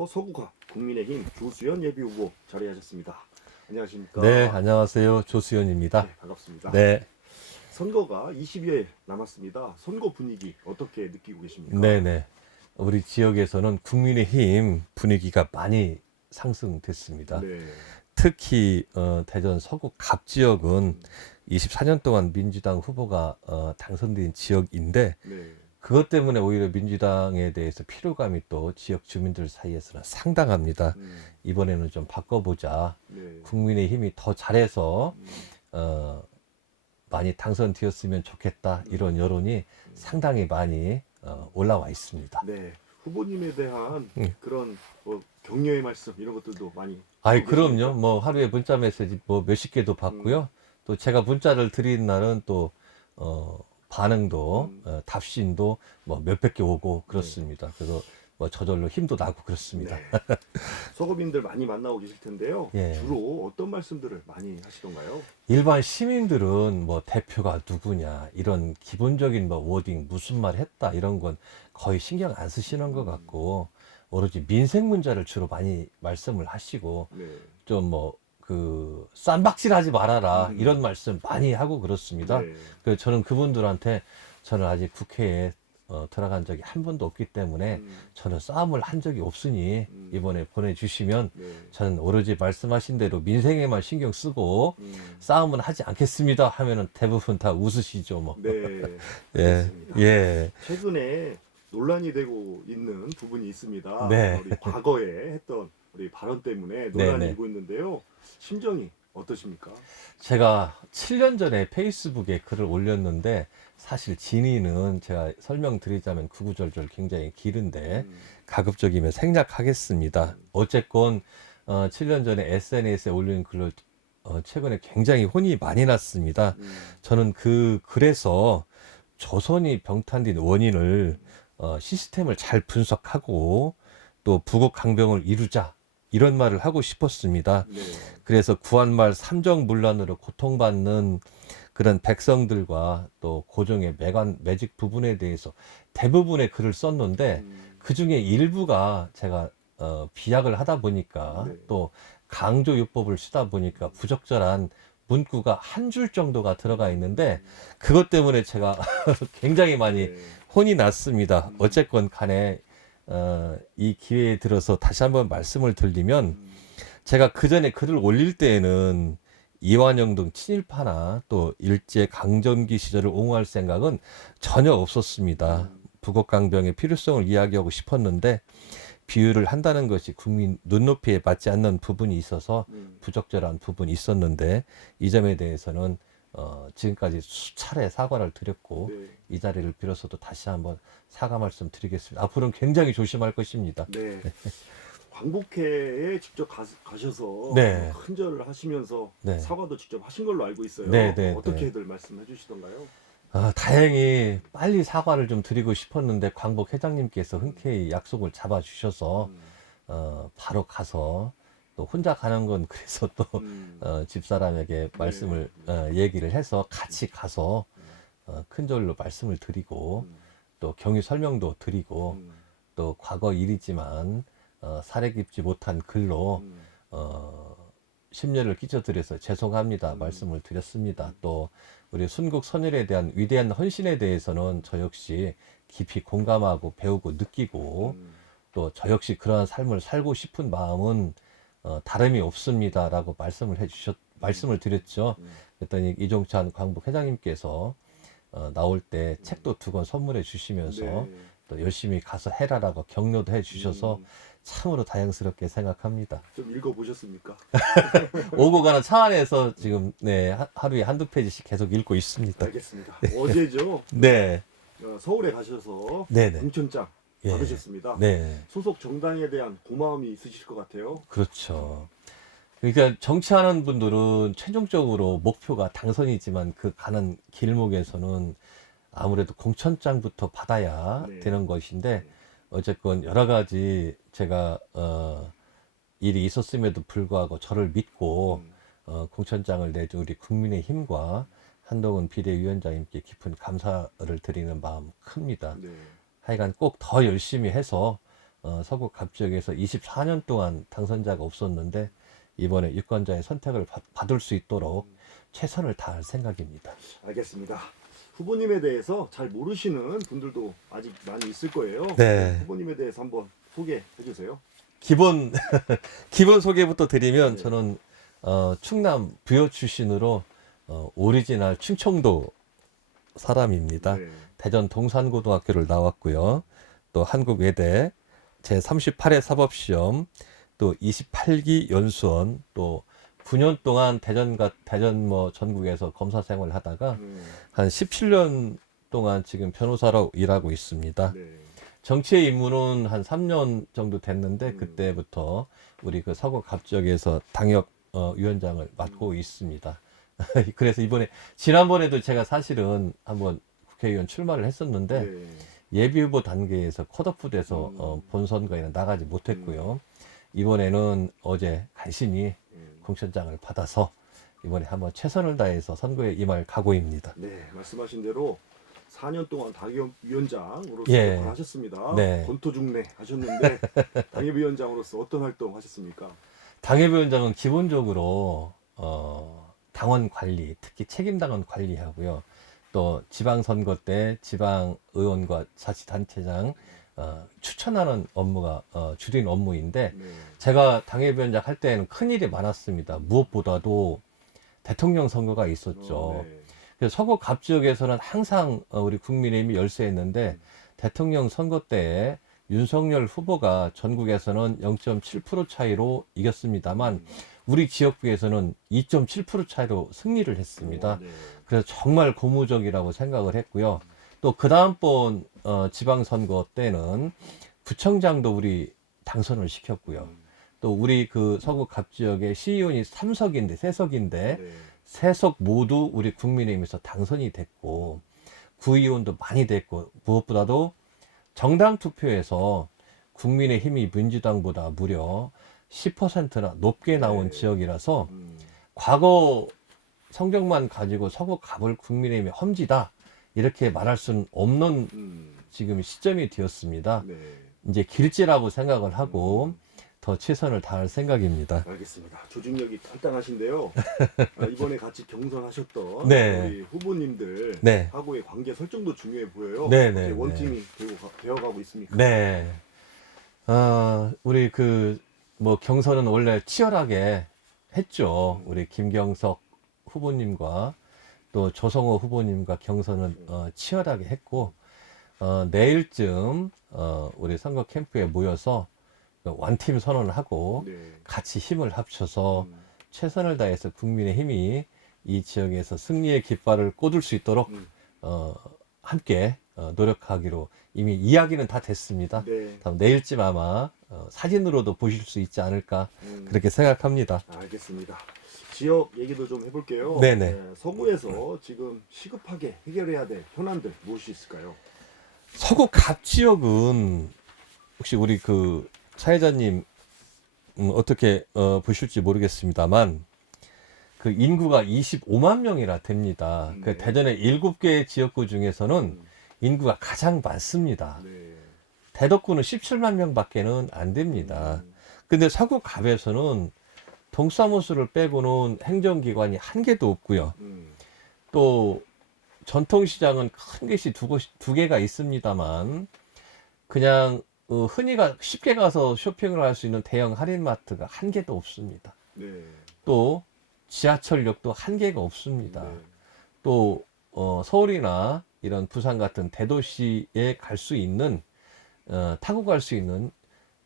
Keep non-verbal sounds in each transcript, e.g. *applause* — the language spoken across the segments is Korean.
오늘도 서구가 국민의힘 조수현 예비후보 자리하셨습니다. 안녕하십니까? 네, 안녕하세요. 조수연입니다. 네, 반갑습니다. 네, 선거가 20여일 남았습니다. 선거 분위기 어떻게 느끼고 계십니까? 네, 네. 우리 지역에서는 국민의힘 분위기가 많이 상승됐습니다. 네. 특히 어, 대전 서구 갑 지역은 24년 동안 민주당 후보가 어, 당선된 지역인데 네. 그것 때문에 오히려 민주당에 대해서 피로감이 또 지역 주민들 사이에서는 상당합니다. 음, 이번에는 좀 바꿔보자. 네. 국민의 힘이 더 잘해서 음, 어, 많이 당선되었으면 좋겠다 이런 여론이 상당히 많이 어, 올라와 있습니다. 네. 후보님에 대한 음. 그런 뭐 격려의 말씀 이런 것들도 많이 계십니까? 그럼요. 뭐 하루에 문자 메시지 뭐 몇십 개도 받고요. 또 제가 문자를 드린 날은 또 어, 반응도 음. 어, 답신도 뭐 몇백 개 오고 그렇습니다. 그래서 뭐 저절로 힘도 나고 그렇습니다. 네. 서구민들 많이 만나고 계실 텐데요. 예. 주로 어떤 말씀들을 많이 하시던가요? 일반 시민들은 뭐 대표가 누구냐 이런 기본적인 뭐 워딩 무슨 말 했다 이런 건 거의 신경 안 쓰시는 것 같고 오로지 민생 문제를 주로 많이 말씀을 하시고 네. 좀 뭐 그 쌈박질하지 말아라 음. 이런 말씀 많이 하고 그렇습니다. 네. 그래서 저는 그분들한테 저는 아직 국회에 어, 들어간 적이 한 번도 없기 때문에 음, 저는 싸움을 한 적이 없으니 음. 이번에 보내주시면 네. 저는 오로지 말씀하신 대로 민생에만 신경 쓰고 음, 싸움은 하지 않겠습니다 하면은 대부분 다 웃으시죠 뭐. 네. *laughs* 예. 예, 최근에 논란이 되고 있는 부분이 있습니다. 네. 우리 과거에 했던 우리 발언 때문에 논란이 네, 네. 일고 있는데요. 심정이 어떠십니까? 제가 7년 전에 페이스북에 글을 올렸는데 사실 진위는 제가 설명드리자면 구구절절 굉장히 기른데 음, 가급적이면 생략하겠습니다. 어쨌건 어, 7년 전에 SNS에 올린 글을 어, 최근에 굉장히 혼이 많이 났습니다. 음, 저는 그 글에서 조선이 병탄된 원인을 어, 시스템을 잘 분석하고 또 부국 강병을 이루자 이런 말을 하고 싶었습니다. 네. 그래서 구한말 삼정 문란으로 고통받는 그런 백성들과 또 고종의 매관 매직 부분에 대해서 대부분의 글을 썼는데 음, 그 중에 일부가 제가 어, 비약을 하다 보니까 네. 또 강조 요법을 쓰다 보니까 부적절한 문구가 한 줄 정도가 들어가 있는데 그것 때문에 제가 *laughs* 굉장히 많이 네. 혼이 났습니다. 음. 어쨌건 간에 어, 이 기회에 들어서 다시 한번 말씀을 드리면 음, 제가 그 전에 글을 올릴 때에는 이완영 등 친일파나 또 일제 강점기 시절을 옹호할 생각은 전혀 없었습니다. 음, 북어강병의 필요성을 이야기하고 싶었는데 비유를 한다는 것이 국민 눈높이에 맞지 않는 부분이 있어서 음, 부적절한 부분이 있었는데 이 점에 대해서는 어, 지금까지 수차례 사과를 드렸고 네. 이 자리를 빌어서도 다시 한번 사과 말씀 드리겠습니다. 앞으로는 굉장히 조심할 것입니다. 네. *laughs* 광복회에 직접 가, 가셔서 네. 큰절을 하시면서 네. 사과도 직접 하신 걸로 알고 있어요. 네, 네, 어떻게들 말씀해 주시던가요? 아, 다행히 빨리 사과를 좀 드리고 싶었는데 광복 회장님께서 흔쾌히 약속을 잡아 주셔서 음, 어, 바로 가서 또 혼자 가는 건 그래서 또 음, 어, 집사람에게 말씀을 어, 얘기를 해서 같이 가서 어, 큰 절로 말씀을 드리고 음, 또 경위 설명도 드리고 음, 또 과거 일이지만 어, 살해 깊지 못한 글로 음, 어, 심려를 끼쳐드려서 죄송합니다 음. 말씀을 드렸습니다. 또 우리 순국 선열에 대한 위대한 헌신에 대해서는 저 역시 깊이 공감하고 배우고 느끼고 음, 또저 역시 그러한 삶을 살고 싶은 마음은 어, 다름이 없습니다라고 말씀을 해주셨 말씀을 드렸죠. 음. 그랬더니 이종찬 광복 회장님께서 어, 나올 때 책도 두 권 선물해 주시면서 네. 또 열심히 가서 해라라고 격려도 해 주셔서 음, 참으로 다양스럽게 생각합니다. 좀 읽어 보셨습니까? *laughs* 오고 가는 차 안에서 지금 네 하- 하루에 한두 페이지씩 계속 읽고 있습니다. 알겠습니다. *laughs* 어제죠. 네, 어, 서울에 가셔서 네, 네, 공천장 예. 받으셨습니다. 네, 소속 정당에 대한 고마움이 있으실 것 같아요. 그렇죠. 그러니까 정치하는 분들은 최종적으로 목표가 당선이지만 그 가는 길목에서는 아무래도 공천장부터 받아야 네. 되는 것인데 어쨌건 여러 가지 제가 어, 일이 있었음에도 불구하고 저를 믿고 음, 어, 공천장을 내준 우리 국민의 힘과 한동훈 비대위원장님께 깊은 감사를 드리는 마음 큽니다. 네. 하여간 꼭 더 열심히 해서 어, 서구 갑 지역에서 24년 동안 당선자가 없었는데 이번에 유권자의 선택을 받, 받을 수 있도록 최선을 다할 생각입니다. 알겠습니다. 후보님에 대해서 잘 모르시는 분들도 아직 많이 있을 거예요. 네. 후보님에 대해서 한번 소개해 주세요. 기본 *laughs* 기본 소개부터 드리면 네. 저는 어, 충남 부여 출신으로 어, 오리지널 충청도 사람입니다. 네. 대전 동산고등학교를 나왔고요. 또 한국외대 제38회 사법시험 또 28기 연수원 또 9년 동안 대전과 대전 뭐 전국에서 검사 생활을 하다가 음, 한 17년 동안 지금 변호사로 일하고 있습니다. 네. 정치에 입문은 한 3년 정도 됐는데 음. 그때부터 우리 그 서구 갑적에서 당협 어, 위원장을 맡고 있습니다. *laughs* 그래서 이번에 지난번에도 제가 사실은 한번 국회의원 출마를 했었는데 네. 예비 후보 단계에서 컷오프 돼서 음. 어, 본선거에는 나가지 못했고요. 이번에는 어제 간신히 음, 공천장을 받아서 이번에 한번 최선을 다해서 선거에 임할 각오입니다. 네, 말씀하신 대로 4년 동안 당협위원장으로서 예. 하셨습니다. 네. 권토중래 하셨는데 *laughs* 당협위원장으로서 어떤 활동 하셨습니까? 당협위원장은 기본적으로 어, 당원 관리, 특히 책임당원 관리하고요. 또 지방선거 때 지방 의원과 자치단체장 어, 추천하는 업무가 어, 주된 업무인데 네. 제가 당협위원장 할 때에는 큰 일이 많았습니다. 무엇보다도 대통령 선거가 있었죠. 어, 네. 그래서 서구 갑 지역에서는 항상 어, 우리 국민의힘이 열세했는데 대통령 선거 때에 윤석열 후보가 전국에서는 0.7% 차이로 이겼습니다만 우리 지역구에서는 2.7% 차이로 승리를 했습니다. 어, 네. 그래서 정말 고무적이라고 생각을 했고요. 또 그 다음번 어, 지방선거 때는 구청장도 우리 당선을 시켰고요. 음, 또 우리 그 서구 갑 지역의 시의원이 3석인데, 3석인데 네. 세석 모두 우리 국민의힘에서 당선이 됐고 구의원도 많이 됐고 무엇보다도 정당 투표에서 국민의힘이 민주당보다 무려 10%나 높게 나온 네. 지역이라서 음, 과거 성적만 가지고 서구 갑을 국민의힘의 험지다 이렇게 말할 수는 없는 음, 지금 시점이 되었습니다. 네. 이제 길지라고 생각을 하고 더 최선을 다할 생각입니다. 알겠습니다. 조직력이 간단하신데요. 아, 이번에 같이 경선하셨던 *laughs* 네. 우리 후보님들 네. 하고의 관계 설정도 중요해 보여요. 네, 네, 네. 원팀이 가- 되어가고 있습니까? 네. 아, 우리 그, 뭐, 경선은 원래 치열하게 했죠. 우리 김경석 후보님과 또 조성호 후보님과 경선은 어, 치열하게 했고, 어, 내일쯤, 어, 우리 선거 캠프에 모여서 그 완팀 선언을 하고 네. 같이 힘을 합쳐서 음, 최선을 다해서 국민의 힘이 이 지역에서 승리의 깃발을 꽂을 수 있도록 음, 어, 함께 어, 노력하기로 이미 이야기는 다 됐습니다. 네. 다음 내일쯤 아마 어, 사진으로도 보실 수 있지 않을까 음, 그렇게 생각합니다. 알겠습니다. 지역 얘기도 좀 해볼게요. 네네. 네, 서구에서 지금 시급하게 해결해야 될 현안들 무엇이 있을까요? 서구 갑 지역은 혹시 우리 그 사회자님 음, 어떻게 어, 보실지 모르겠습니다만 그 인구가 25만 명이라 됩니다. 네. 그 대전의 7개 지역구 중에서는 음, 인구가 가장 많습니다. 네. 대덕구는 17만 명밖에는 안 됩니다. 음, 근데 서구 갑에서는 동사무소를 빼고는 행정기관이 한 개도 없고요. 음, 또 전통시장은 큰 것이 두, 곳, 두 개가 있습니다만 그냥 어, 흔히 가, 쉽게 가서 쇼핑을 할 수 있는 대형 할인마트가 한 개도 없습니다. 네. 또 지하철역도 한 개가 없습니다. 네. 또 어, 서울이나 이런 부산 같은 대도시에 갈 수 있는 어, 타고 갈 수 있는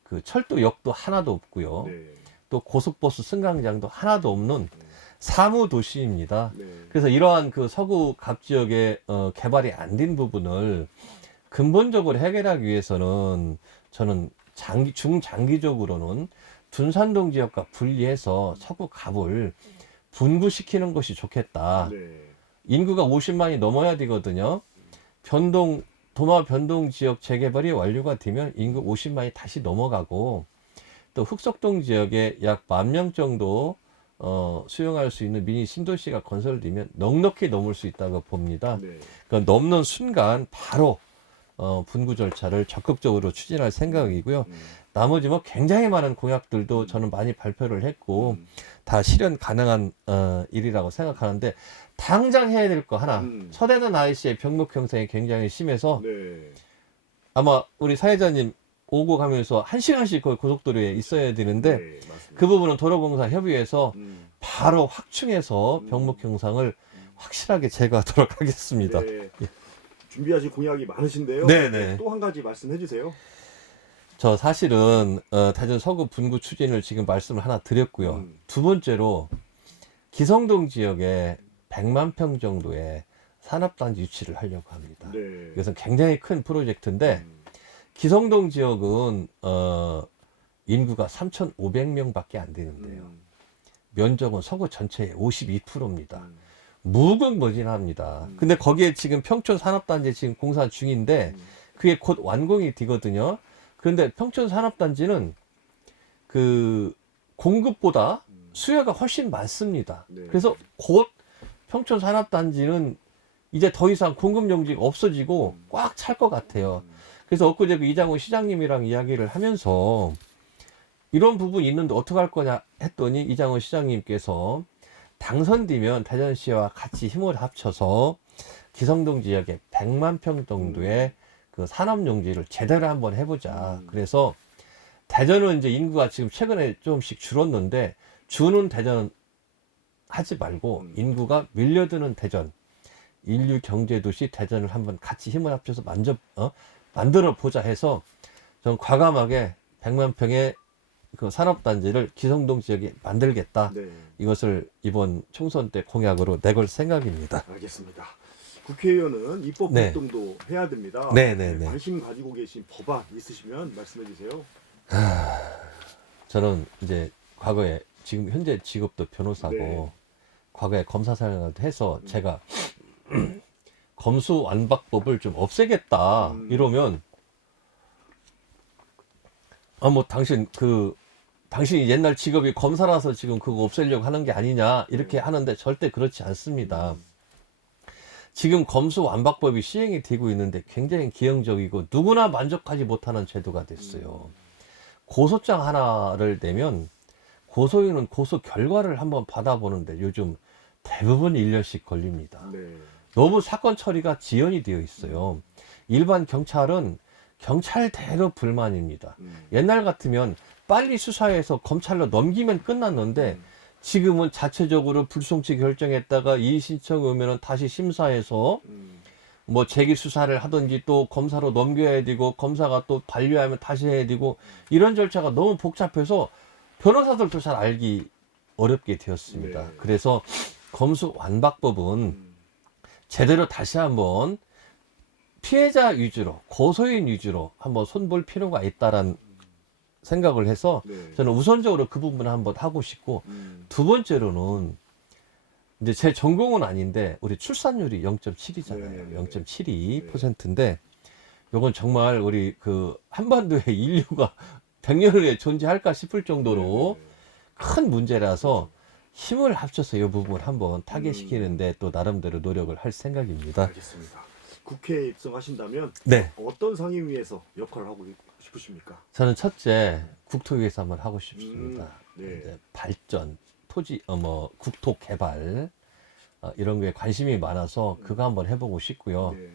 그 철도역도 하나도 없고요. 네. 또 고속버스 승강장도 하나도 없는 사무 도시입니다. 네. 그래서 이러한 그 서구 갑 지역의 어, 개발이 안 된 부분을 근본적으로 해결하기 위해서는 저는 장기, 중장기적으로는 둔산동 지역과 분리해서 서구 갑을 분구시키는 것이 좋겠다. 네. 인구가 50만이 넘어야 되거든요. 변동, 도마 변동 지역 재개발이 완료가 되면 인구 50만이 다시 넘어가고 또 흑석동 지역에 약 만 명 정도 어, 수용할 수 있는 미니 신도시가 건설되면 넉넉히 넘을 수 있다고 봅니다. 네. 그 넘는 순간 바로 어, 분구 절차를 적극적으로 추진할 생각이고요. 음. 나머지 뭐 굉장히 많은 공약들도 저는 많이 발표를 했고 음. 다 실현 가능한 어, 일이라고 생각하는데 당장 해야 될 거 하나 음. 서대는 아이씨의 병목 형성이 굉장히 심해서 네. 아마 우리 사회자님 오고 가면서 한 시간씩 거의 고속도로에 있어야 되는데 네. 그 부분은 도로공사 협의해서 음. 바로 확충해서 음. 병목 형상을 확실하게 제거하도록 하겠습니다. 네. 준비하신 공약이 많으신데요. 네, 네. 또 한 가지 말씀해 주세요. 저 사실은 어, 대전 서구 분구 추진을 지금 말씀을 하나 드렸고요. 음. 두 번째로 기성동 지역에 100만 평 정도의 산업단지 유치를 하려고 합니다. 네. 이것은 굉장히 큰 프로젝트인데 음. 기성동 지역은 어, 인구가 3,500명밖에 안 되는데요. 음. 면적은 서구 전체의 52%입니다. 음. 무궁무진합니다. 음. 근데 거기에 지금 평촌 산업단지 지금 공사 중인데 음. 그게 곧 완공이 되거든요. 그런데 평촌 산업단지는 그 공급보다 음. 수요가 훨씬 많습니다. 네. 그래서 곧 평촌 산업단지는 이제 더 이상 공급 용지가 없어지고 음. 꽉찰 것 같아요. 음. 그래서 엊그제 그 이장호 시장님이랑 이야기를 하면서 이런 부분이 있는데 어떻게 할 거냐 했더니 이장호 시장님께서 당선되면 대전시와 같이 힘을 합쳐서 기성동 지역에 100만 평 정도의 그 산업용지를 제대로 한번 해보자. 음. 그래서 대전은 이제 인구가 지금 최근에 조금씩 줄었는데 주는 대전 하지 말고 음. 인구가 밀려드는 대전 인류 경제 도시 대전을 한번 같이 힘을 합쳐서 만져 어? 만들어 보자 해서 전 과감하게 100만 평의 그 산업단지를 기성동 지역에 만들겠다. 네. 이것을 이번 총선 때 공약으로 내걸 생각입니다. 알겠습니다. 국회의원은 입법 네. 활동도 해야 됩니다. 네, 네, 네. 관심 가지고 계신 법안 있으시면 말씀해 주세요. 저는 이제 과거에 지금 현재 직업도 변호사고 네. 과거에 검사 생활도 해서 음. 제가 *clears throat* 검수 완박법을 좀 없애겠다 음. 이러면 아 뭐 당신 그 당신이 옛날 직업이 검사라서 지금 그거 없애려고 하는 게 아니냐 이렇게 네. 하는데 절대 그렇지 않습니다. 음. 지금 검수완박법이 시행이 되고 있는데 굉장히 기형적이고 누구나 만족하지 못하는 제도가 됐어요. 고소장 하나를 내면 고소인은 고소 결과를 한번 받아보는데 요즘 대부분 1년씩 걸립니다. 네. 너무 사건 처리가 지연이 되어 있어요. 일반 경찰은 경찰대로 불만입니다. 음. 옛날 같으면 빨리 수사해서 검찰로 넘기면 끝났는데 음. 지금은 자체적으로 불송치 결정했다가 이의 신청 오면은 다시 심사해서 음. 뭐 재기 수사를 하든지 또 검사로 넘겨야 되고 검사가 또 반려하면 다시 해야 되고 이런 절차가 너무 복잡해서 변호사들도 잘 알기 어렵게 되었습니다. 네. 그래서 검수 완박법은 음. 제대로 다시 한번 피해자 위주로 고소인 위주로 한번 손볼 필요가 있다라는 생각을 해서 네. 저는 우선적으로 그 부분을 한번 하고 싶고 음. 두 번째로는 이제 제 전공은 아닌데 우리 출산율이 0.7이잖아요. 네네네. 0.72%인데 요건 정말 우리 그 한반도의 *laughs* 인류가 100년 후에 존재할까 싶을 정도로 네. 큰 문제라서 힘을 합쳐서 이 부분을 한번 타개시키는데 또 나름대로 노력을 할 생각입니다. 알겠습니다. 국회에 입성하신다면 네. 어떤 상임위에서 역할을 하고 싶으십니까? 저는 첫째 국토위에서 한번 하고 싶습니다. 음, 네. 발전, 토지, 어, 뭐 국토 개발 어, 이런 거에 관심이 많아서 그거 한번 해보고 싶고요. 네.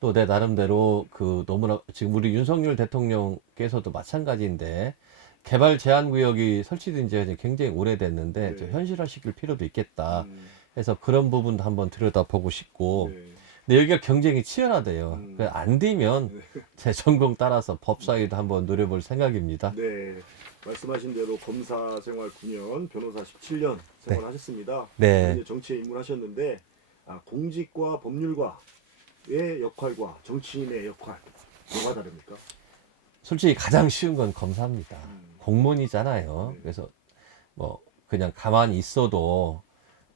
또내 나름대로 그 너무나 지금 우리 윤석열 대통령께서도 마찬가지인데 개발 제한 구역이 설치된 지가 굉장히 오래됐는데 네. 좀 현실화시킬 필요도 있겠다. 음. 해서 그런 부분도 한번 들여다보고 싶고 네. 근데 여기가 경쟁이 치열하대요. 음. 그안 되면 *laughs* 제 전공 따라서 법사위도 한번 노려볼 생각입니다. 네. 말씀하신 대로 검사 생활 9년, 변호사 17년 생활하셨습니다. 네. 이제 정치에 입문하셨는데 아, 공직과 법률과의 역할과 정치인의 역할 뭐가 다릅니까? 솔직히 가장 쉬운 건 검사입니다. 음. 공무원이잖아요. 네. 그래서 뭐 그냥 가만히 있어도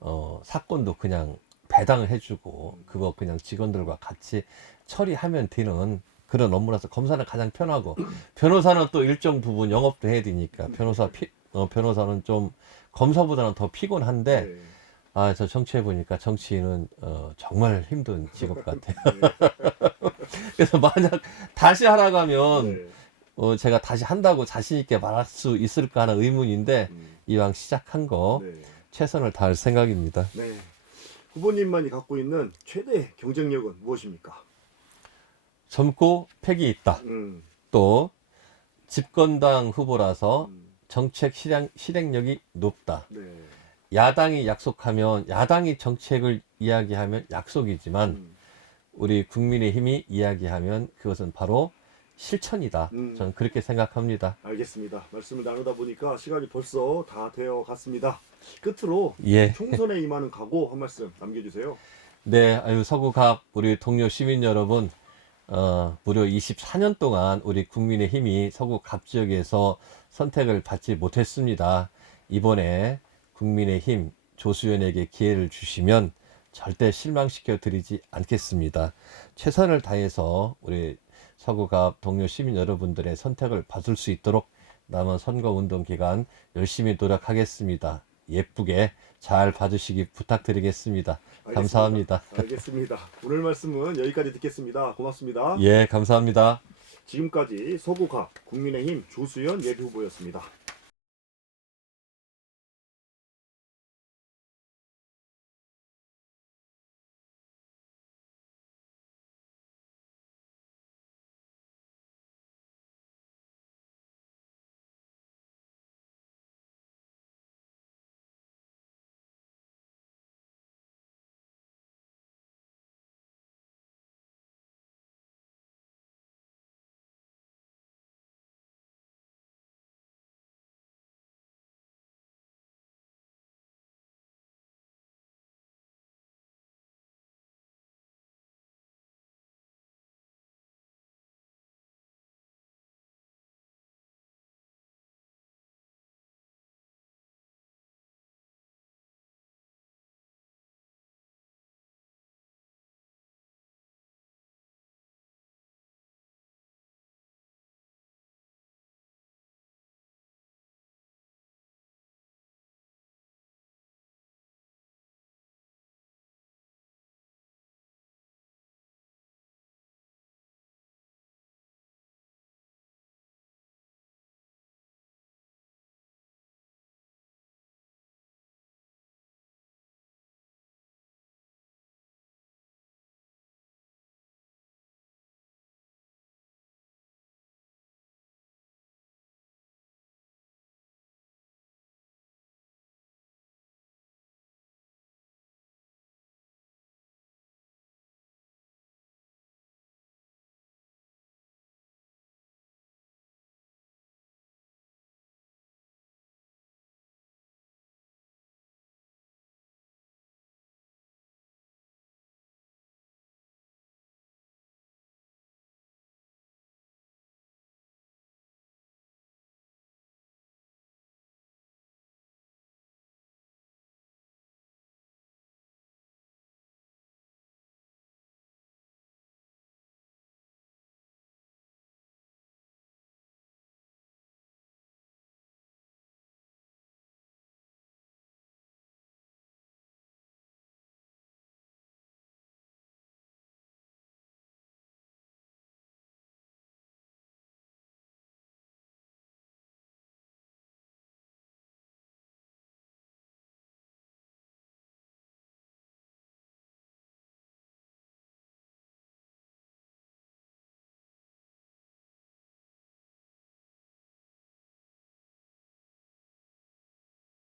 어 사건도 그냥 배당을 해주고 음. 그거 그냥 직원들과 같이 처리하면 되는 그런 업무라서 검사는 가장 편하고 변호사는 또 일정 부분 영업도 해야 되니까 변호사 피, 어, 변호사는 좀 검사보다는 더 피곤한데 네. 아, 저 정치해 보니까 정치인은 어, 정말 힘든 직업 같아요. *laughs* 그래서 만약 다시 하라고 하면 네. 어, 제가 다시 한다고 자신 있게 말할 수 있을까 하는 의문인데 음, 이왕 시작한 거 네. 최선을 다할 생각입니다. 네. 후보님만이 갖고 있는 최대 경쟁력은 무엇입니까? 젊고 패기 있다. 음, 또 집권당 후보라서 음, 정책 실행, 실행력이 높다. 네. 야당이 약속하면 야당이 정책을 이야기하면 약속이지만 음, 우리 국민의 힘이 이야기하면 그것은 바로 실천이다. 음. 저는 그렇게 생각합니다. 알겠습니다. 말씀을 나누다 보니까 시간이 벌써 다 되어 갔습니다. 끝으로 예. 총선에 임하는 각오 한 말씀 남겨주세요. 네, 아유, 서구갑, 우리 동료 시민 여러분, 어, 무려 24년 동안 우리 국민의 힘이 서구갑 지역에서 선택을 받지 못했습니다. 이번에 국민의 힘 조수연에게 기회를 주시면 절대 실망시켜 드리지 않겠습니다. 최선을 다해서 우리 서구갑 동료 시민 여러분들의 선택을 받을 수 있도록 남은 선거운동 기간 열심히 노력하겠습니다. 예쁘게 잘 봐주시기 부탁드리겠습니다. 알겠습니다. 감사합니다. 알겠습니다. 오늘 말씀은 여기까지 듣겠습니다. 고맙습니다. 예, 감사합니다. 지금까지 서구갑 국민의힘 조수연 예비 후보였습니다.